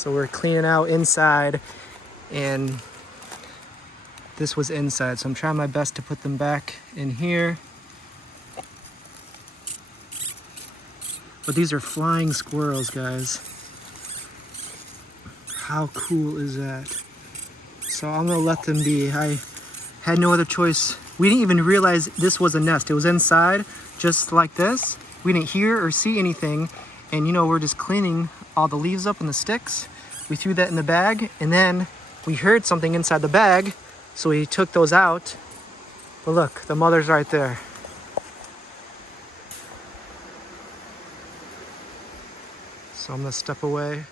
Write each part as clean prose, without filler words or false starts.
So we're cleaning out inside, and this was inside. So I'm trying my best to put them back in here. But these are flying squirrels, guys. How cool is that? So I'm gonna let them be. I had no other choice. We didn't even realize this was a nest. It was inside, just like this. We didn't hear or see anything. And you know, we're just cleaning all the leaves up and the sticks. We threw that in the bag, and then we heard something inside the bag, so we took those out. But look, the mother's right there. So I'm gonna step away.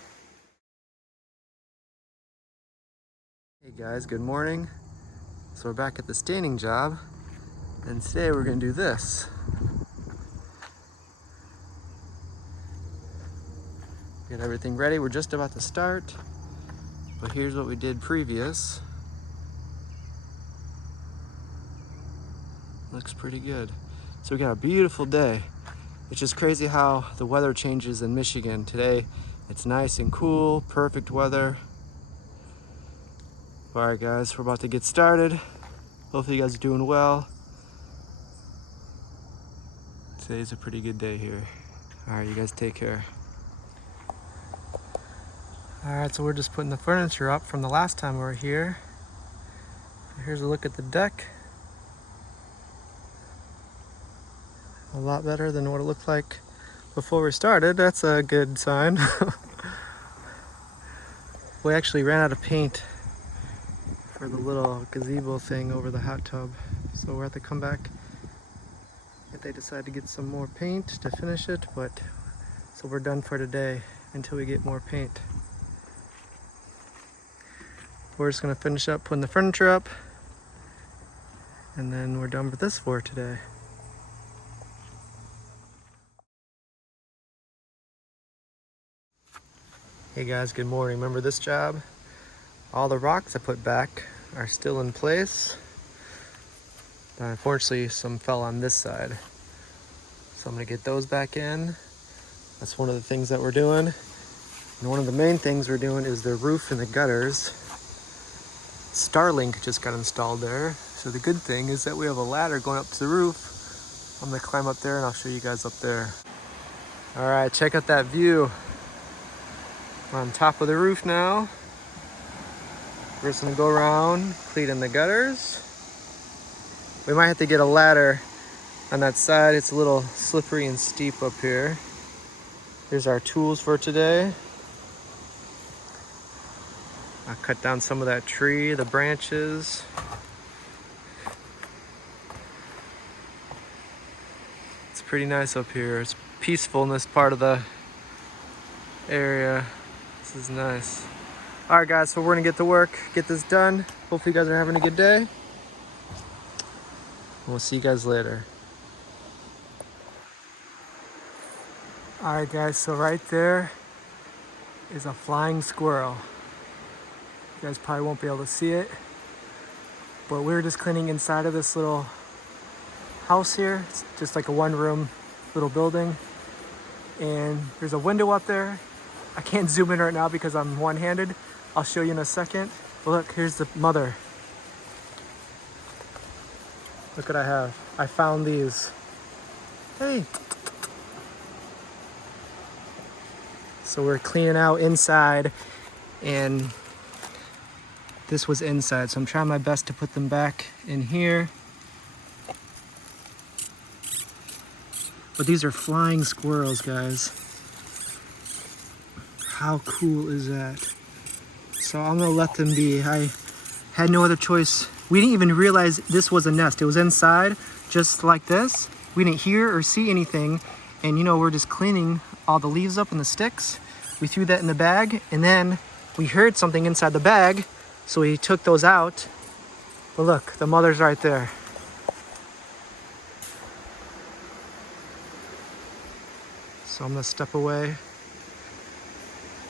Hey guys, good morning. So we're back at the staining job, and today we're gonna do this. Get everything ready. We're just about to start, but here's what we did previous. Looks pretty good. So we got a beautiful day. It's just crazy how the weather changes in Michigan. Today it's nice and cool, perfect weather. All right guys, we're about to get started. Hopefully you guys are doing well. Today's a pretty good day here. All right, you guys take care. All right, so we're just putting the furniture up from the last time we were here. Here's a look at the deck. A lot better than what it looked like before we started. That's a good sign. We actually ran out of paint for the little gazebo thing over the hot tub. So we'll have to come back if they decide to get some more paint to finish it. But so we're done for today until we get more paint. We're just gonna finish up putting the furniture up, and then we're done with this for today. Hey guys, good morning. Remember this job? All the rocks I put back are still in place. But unfortunately, some fell on this side. So I'm gonna get those back in. That's one of the things that we're doing. And one of the main things we're doing is the roof and the gutters. Starlink just got installed there. So the good thing is that we have a ladder going up to the roof. I'm gonna climb up there and I'll show you guys up there. All right, check out that view. We're on top of the roof now. We're just gonna go around cleaning the gutters. We might have to get a ladder on that side. It's a little slippery and steep up here. Here's our tools for today. I cut down some of that tree, the branches. It's pretty nice up here. It's peaceful in this part of the area. This is nice. All right guys, so we're gonna get to work, get this done. Hopefully you guys are having a good day. We'll see you guys later. All right guys, so right there is a flying squirrel. You guys probably won't be able to see it, but we're just cleaning inside of this little house here. It's just like a one-room little building, and there's a window up there. I can't zoom in right now because I'm one-handed. I'll show you in a second. But look, here's the mother. Look what I have. I found these. Hey. So we're cleaning out inside, and this was inside. So I'm trying my best to put them back in here. But these are flying squirrels, guys. How cool is that? So I'm gonna let them be. I had no other choice. We didn't even realize this was a nest. It was inside, just like this. We didn't hear or see anything. And you know, we're just cleaning all the leaves up and the sticks. We threw that in the bag, and then we heard something inside the bag, so we took those out. But look, the mother's right there. So I'm gonna step away,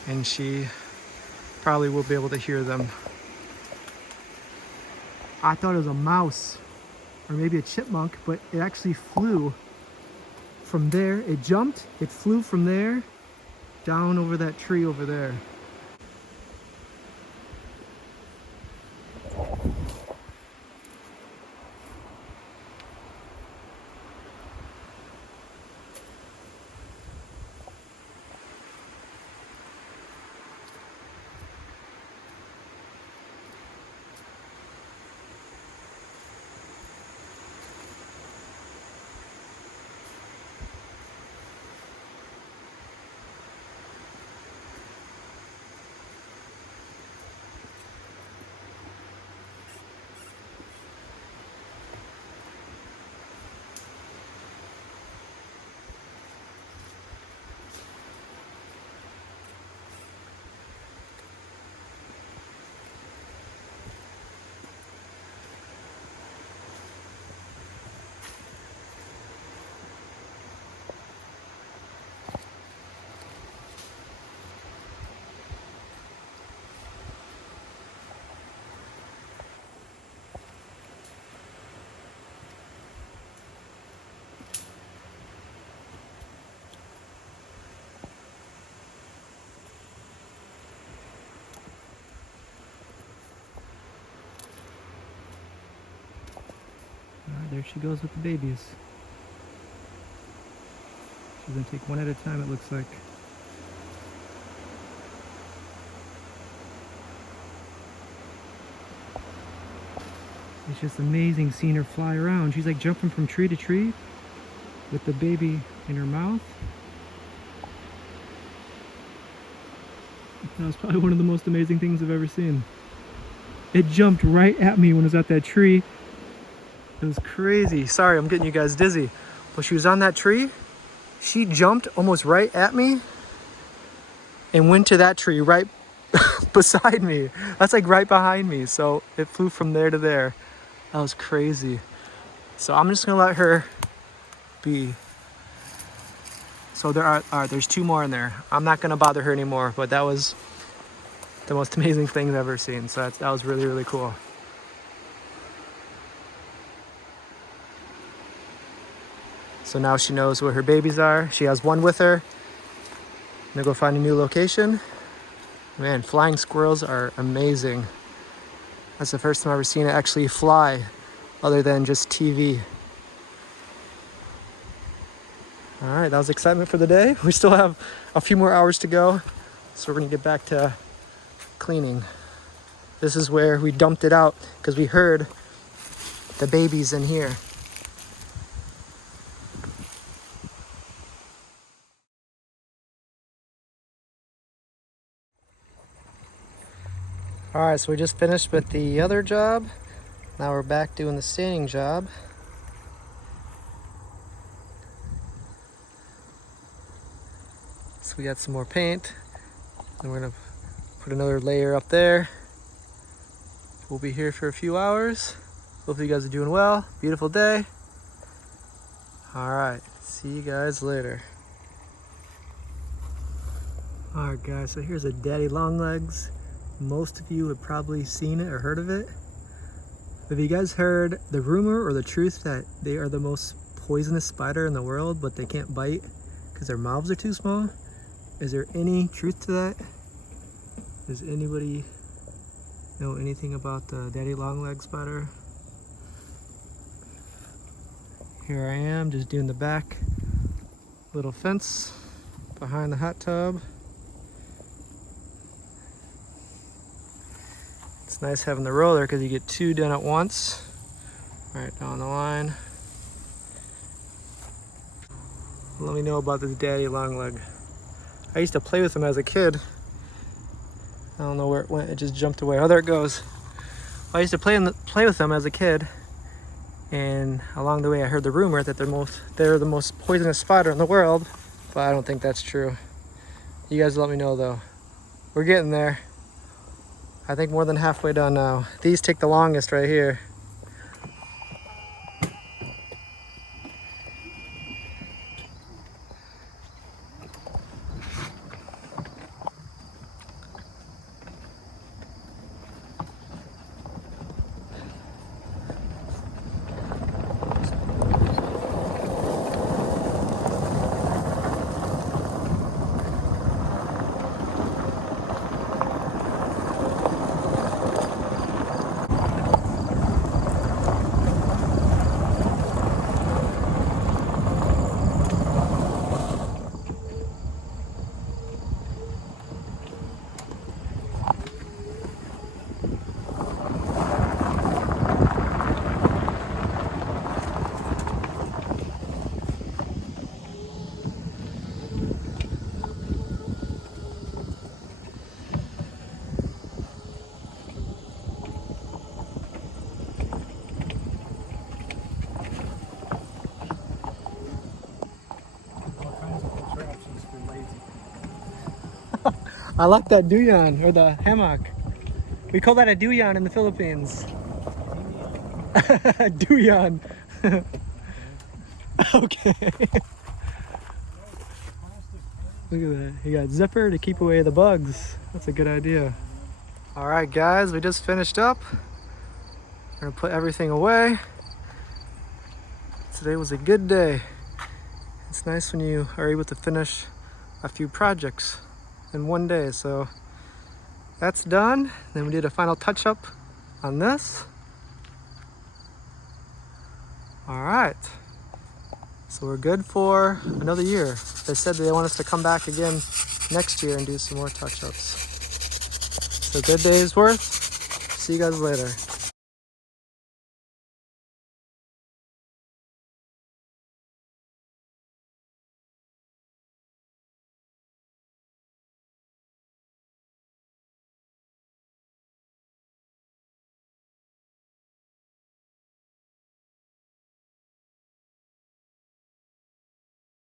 and she probably will be able to hear them. I thought it was a mouse or maybe a chipmunk, but it actually flew from there. It jumped, it flew from there down over that tree over there. There she goes with the babies. She's gonna take one at a time, it looks like. It's just amazing seeing her fly around. She's like jumping from tree to tree with the baby in her mouth. That was probably one of the most amazing things I've ever seen. It jumped right at me when it was at that tree. It was crazy. Sorry, I'm getting you guys dizzy. But she was on that tree. She jumped almost right at me and went to that tree right beside me. That's like right behind me. So it flew from there to there. That was crazy. So I'm just gonna let her be. So there's two more in there. I'm not gonna bother her anymore, but that was the most amazing thing I've ever seen. So that was really, really cool. So now she knows where her babies are. She has one with her. I'm gonna go find a new location. Man, flying squirrels are amazing. That's the first time I've ever seen it actually fly, other than just TV. All right, that was excitement for the day. We still have a few more hours to go, so we're gonna get back to cleaning. This is where we dumped it out because we heard the babies in here. All right, so we just finished with the other job. Now we're back doing the staining job. So we got some more paint, and we're gonna put another layer up there. We'll be here for a few hours. Hopefully you guys are doing well. Beautiful day. All right, see you guys later. All right guys, so here's a daddy longlegs. Most of you have probably seen it or heard of it. Have you guys heard the rumor or the truth that they are the most poisonous spider in the world, but they can't bite because their mouths are too small? Is there any truth to that? Does anybody know anything about the daddy longlegs spider? Here I am just doing the back little fence behind the hot tub. It's nice having the roller because you get two done at once, right down the line. Let me know about this daddy longleg. I used to play with him as a kid. I don't know where it went, it just jumped away. Oh, there it goes. I used to play with them as a kid, and along the way I heard the rumor that they're the most poisonous spider in the world, but I don't think that's true. You guys let me know though. We're getting there. I think more than halfway done now. These take the longest right here. I like that duyan, or the hammock. We call that a duyan in the Philippines. Duyan. Okay. Look at that. You got zipper to keep away the bugs. That's a good idea. All right, guys, we just finished up. We're gonna put everything away. Today was a good day. It's nice when you are able to finish a few projects in one day. So that's done. Then we did a final touch up on this. All right. So we're good for another year. They said they want us to come back again next year and do some more touch-ups. So good day's worth. See you guys later.